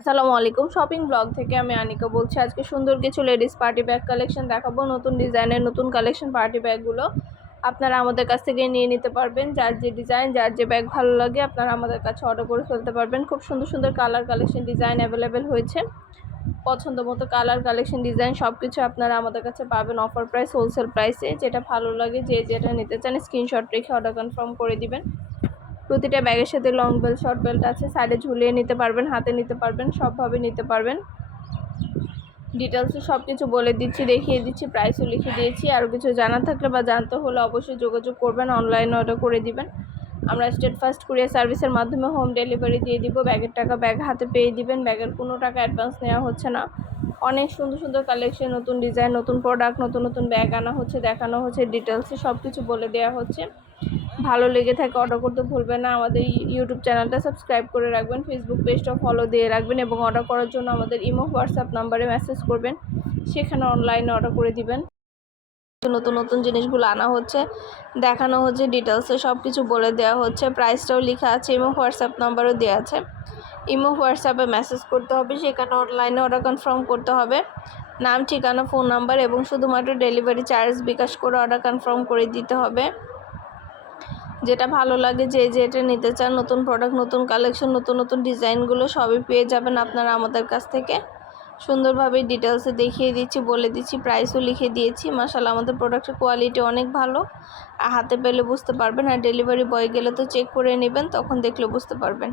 আসসালামু আলাইকুম। Shopping blog থেকে আমি আনিকা বলছি। আজকে সুন্দর কিছু লেডিস পার্টি ব্যাগ কালেকশন দেখাবো। নতুন ডিজাইনের নতুন কালেকশন পার্টি ব্যাগগুলো আপনারা আমাদের কাছ থেকে নিয়ে নিতে পারবেন। যার যে ডিজাইন, যার যে ব্যাগ ভালো লাগে আপনারা আমাদের কাছে অর্ডার করে ফেলতে পারবেন। খুব সুন্দর সুন্দর কালার কালেকশন ডিজাইন অ্যাভেলেবেল হয়েছে। পছন্দ মতো কালার কালেকশন ডিজাইন সব কিছু আপনারা আমাদের কাছে পাবেন অফার প্রাইস, হোলসেল প্রাইসে। যেটা ভালো লাগে, যে যেটা নিতে চান স্ক্রিনশট রেখে অর্ডার কনফার্ম করে দিবেন। প্রতিটা ব্যাগের সাথে লং বেল্ট, শর্ট বেল্ট আছে। সাইডে ঝুলিয়ে নিতে পারবেন, হাতে নিতে পারবেন, সবভাবে নিতে পারবেন। ডিটেলসে সব কিছু বলে দিচ্ছি, দেখিয়ে দিচ্ছি, প্রাইসও লিখে দিয়েছি। আরও কিছু জানা থাকলে বা জানতে হলে অবশ্যই যোগাযোগ করবেন, অনলাইনে অর্ডার করে দিবেন। আমরা স্টেট ফার্স্ট কুরিয়ার সার্ভিসের মাধ্যমে হোম ডেলিভারি দিয়ে দিব। ব্যাগের টাকা ব্যাগ হাতে পেয়ে দিবেন। ব্যাগের কোনো টাকা অ্যাডভান্স নেওয়া হচ্ছে না। অনেক সুন্দর সুন্দর কালেকশন, নতুন ডিজাইন, নতুন প্রোডাক্ট, নতুন নতুন ব্যাগ আনা হচ্ছে, দেখানো হচ্ছে। ডিটেলসে সব কিছু বলে দেওয়া হচ্ছে। ভালো লেগে থাকে অর্ডার করতে ভুলবেন না। আমাদের ইউটিউব চ্যানেলটা সাবস্ক্রাইব করে রাখবেন, ফেসবুক পেজটা ফলো দিয়ে রাখবেন এবং অর্ডার করার জন্য আমাদের ইমো হোয়াটসঅ্যাপ নাম্বারে মেসেজ করবেন, সেখানে অনলাইনে অর্ডার করে দিবেন। নতুন নতুন জিনিসগুলো আনা হচ্ছে, দেখানো হচ্ছে, ডিটেলসে সব কিছু বলে দেওয়া হচ্ছে। প্রাইসটাও লেখা আছে, ইমো হোয়াটসঅ্যাপ নাম্বারও দেওয়া আছে। ইমো হোয়াটসঅ্যাপে মেসেজ করতে হবে, সেখানে অনলাইনে অর্ডার কনফার্ম করতে হবে। নাম, ঠিকানা, ফোন নাম্বার এবং শুধুমাত্র ডেলিভারি চার্জ বিকাশ করে অর্ডার কনফার্ম করে দিতে হবে। যেটা ভালো লাগে, যে যেটা নিতে চান, নতুন প্রোডাক্ট, নতুন কালেকশন, নতুন নতুন ডিজাইনগুলো সবই পেয়ে যাবেন আপনারা আমাদের কাছ থেকে। সুন্দরভাবে ডিটেলসে দেখিয়ে দিচ্ছি, বলে দিচ্ছি, প্রাইসও লিখে দিয়েছি। মাশাআল্লাহ আমাদের প্রোডাক্টের কোয়ালিটি অনেক ভালো। হাতে পেলে বুঝতে পারবেন, আর ডেলিভারি বয় গেলে তো চেক করে নেবেন, তখন দেখলে বুঝতে পারবেন।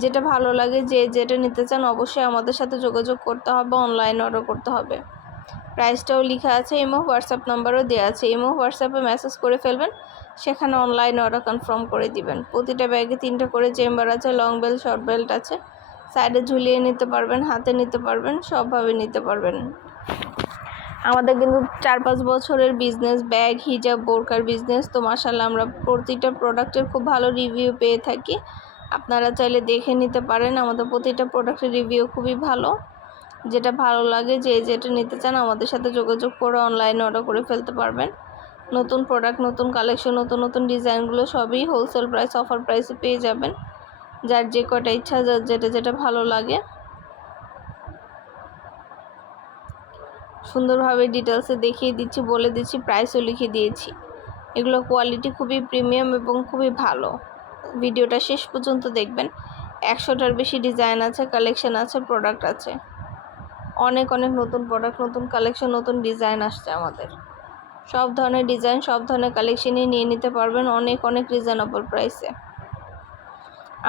যেটা ভালো লাগে, যে যেটা নিতে চান অবশ্যই আমাদের সাথে যোগাযোগ করতে হবে, অনলাইনে অর্ডার করতে হবে। প্রাইসটাও লেখা আছে, ইমো হোয়াটসঅ্যাপ নাম্বারও দেওয়া আছে। ইমো হোয়াটসঅ্যাপে মেসেজ করে ফেলবেন, সেখানে অনলাইনে অর্ডার কনফার্ম করে দিবেন। প্রতিটা ব্যাগে 3টা করে চেম্বার আছে, লং বেল্ট, শর্ট বেল্ট আছে। সাইডে ঝুলিয়ে নিতে পারবেন, হাতে নিতে পারবেন, সবভাবে নিতে পারবেন। আমাদের কিন্তু 4-5 বছরের বিজনেস, ব্যাগ, হিজাব, বোরকার বিজনেস। তো মাশাআল্লাহ আমরা প্রতিটা প্রোডাক্টের খুব ভালো রিভিউ পেয়ে থাকি। আপনারা চাইলে দেখে নিতে পারেন, আমাদের প্রতিটা প্রোডাক্টের রিভিউ খুবই ভালো। যেটা ভালো লাগে, যে যেটা নিতে চান আমাদের সাথে যোগাযোগ করে অনলাইনে অর্ডার করে ফেলতে পারবেন। নতুন প্রোডাক্ট, নতুন কালেকশন, নতুন নতুন ডিজাইনগুলো সবই হোলসেল প্রাইস, অফার প্রাইসে পেয়ে যাবেন। যার যে কটা ইচ্ছা, যার যেটা যেটা ভালো লাগে। সুন্দরভাবে ডিটেলসে দেখিয়ে দিচ্ছি, বলে দিচ্ছি, প্রাইসও লিখে দিয়েছি। এগুলো কোয়ালিটি খুবই প্রিমিয়াম এবং খুবই ভালো। ভিডিওটা শেষ পর্যন্ত দেখবেন। 100টার বেশি ডিজাইন আছে, কালেকশন আছে, প্রোডাক্ট আছে। অনেক অনেক নতুন প্রোডাক্ট, নতুন কালেকশন, নতুন ডিজাইন আসছে আমাদের। সব ধরনের ডিজাইন, সব ধরনের কালেকশনই নিয়ে নিতে পারবেন অনেক অনেক রিজনেবল প্রাইসে।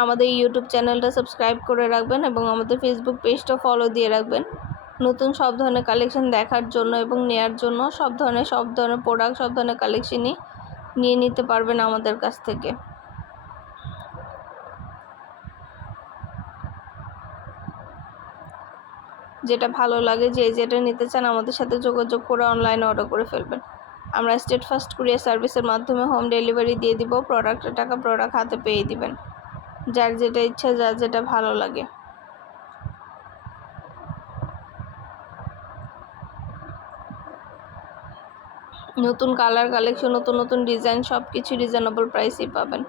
আমাদের ইউটিউব চ্যানেলটা সাবস্ক্রাইব করে রাখবেন এবং আমাদের ফেসবুক পেজটা ফলো দিয়ে রাখবেন। নতুন সব ধরনের কালেকশন দেখার জন্য এবং নেয়ার জন্য সব ধরনের প্রোডাক্ট, সব ধরনের কালেকশনই নিয়ে নিতে পারবেন আমাদের কাছ থেকে। যেটা ভালো লাগে, যে যেটা নিতে চান আমাদের সাথে যোগাযোগ করে অনলাইনে অর্ডার করে ফেলবেন। আমরা স্টেট ফার্স্ট কুরিয়ার সার্ভিসের মাধ্যমে হোম ডেলিভারি দিয়ে দিব। প্রোডাক্টের টাকা প্রোডাক্ট হাতে পেয়ে দিবেন। যার যেটা ইচ্ছা, যার যেটা ভালো লাগে। নতুন কালার কালেকশন, নতুন নতুন ডিজাইন সব কিছু রিজনেবল প্রাইসেই পাবেন।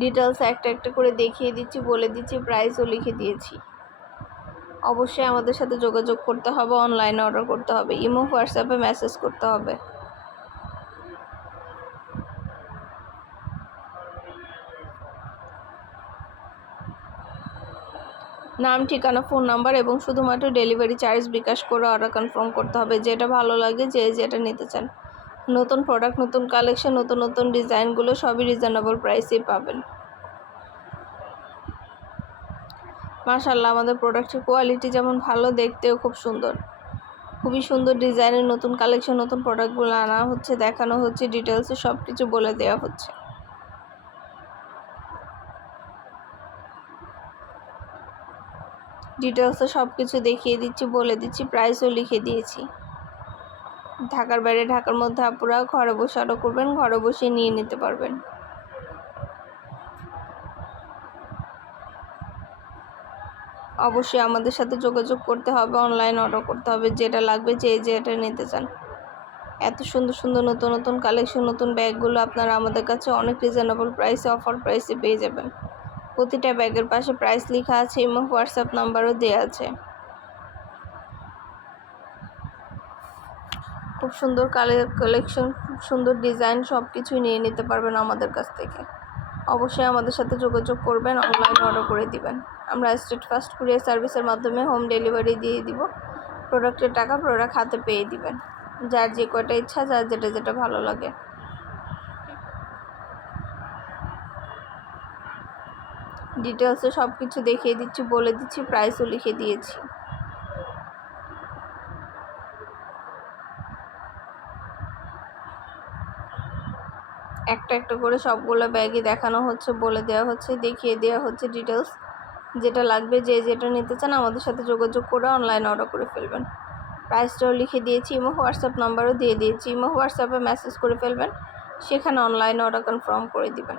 ডিটেলস একটা একটা করে দেখিয়ে দিচ্ছি, বলে দিচ্ছি, প্রাইসও লিখে দিয়েছি। অবশ্যই আমাদের সাথে যোগাযোগ করতে হবে, অনলাইনে অর্ডার করতে হবে, ইমো হোয়াটসঅ্যাপে মেসেজ করতে হবে। নাম, ঠিকানা, ফোন নাম্বার এবং শুধুমাত্র ডেলিভারি চার্জ বিকাশ করে অর্ডার কনফার্ম করতে হবে। যেটা ভালো লাগে, যে যেটা নিতে চান। নতুন প্রোডাক্ট, নতুন কালেকশন, নতুন নতুন ডিজাইনগুলো সবই রিজনেবল প্রাইসেই পাবেন। মাশাআল্লাহ আমাদের প্রোডাক্টের কোয়ালিটি যেমন ভালো, দেখতেও খুব সুন্দর। খুবই সুন্দর ডিজাইনের নতুন কালেকশন, নতুন প্রোডাক্টগুলো আনা হচ্ছে, দেখানো হচ্ছে, ডিটেলসে সব কিছু বলে দেওয়া হচ্ছে। ডিটেলসে সব কিছু দেখিয়ে দিচ্ছি, বলে দিচ্ছি, প্রাইসও লিখে দিয়েছি। ঢাকার বাইরে, ঢাকার মধ্যে আপুরা ঘরে বসে অর্ডার করবেন, ঘরে বসে নিয়ে নিতে পারবেন। অবশ্যই আমাদের সাথে যোগাযোগ করতে হবে, অনলাইন অর্ডার করতে হবে। যেটা লাগবে, যে যেটা নিতে চান। এত সুন্দর সুন্দর নতুন নতুন কালেকশন, নতুন ব্যাগগুলো আপনারা আমাদের কাছে অনেক রিজনেবল প্রাইসে, অফার প্রাইসে পেয়ে যাবেন। প্রতিটা ব্যাগের পাশে প্রাইস লেখা আছে এবং হোয়াটসঅ্যাপ নাম্বারও দেওয়া আছে। খুব সুন্দর কালেকশন, খুব সুন্দর ডিজাইন, সব কিছুই নিয়ে নিতে পারবেন আমাদের কাছ থেকে। অবশ্যই আমাদের সাথে যোগাযোগ করবেন, অনলাইনে অর্ডার করে দিবেন। আমরা স্টেট ফাস্ট কুরিয়ার সার্ভিসের মাধ্যমে হোম ডেলিভারি দিয়ে দিব। প্রোডাক্টের টাকা প্রোডাক্ট হাতে পেয়ে দিবেন, যার যে কয়টা ইচ্ছা, যার যেটা ভালো লাগে। ডিটেলসে সব কিছু দেখিয়ে দিচ্ছি, বলে দিচ্ছি, প্রাইসও লিখে দিয়েছি। একটা একটা করে সবগুলো ব্যাগই দেখানো হচ্ছে, বলে দেওয়া হচ্ছে, দেখিয়ে দেওয়া হচ্ছে ডিটেলস। যেটা লাগবে, যেটা নিতে চান আমাদের সাথে যোগাযোগ করে অনলাইনে অর্ডার করে ফেলবেন। প্রাইসটাও লিখে দিয়েছি এবং হোয়াটসঅ্যাপ নাম্বারও দিয়ে দিয়েছি। এবং হোয়াটসঅ্যাপে মেসেজ করে ফেলবেন, সেখানে অনলাইনে অর্ডার কনফার্ম করে দিবেন।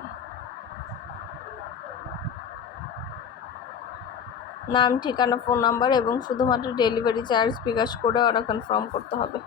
নাম, ঠিকানা, ফোন নাম্বার এবং শুধুমাত্র ডেলিভারি চার্জ বিকাশ করে অর্ডার কনফার্ম করতে হবে।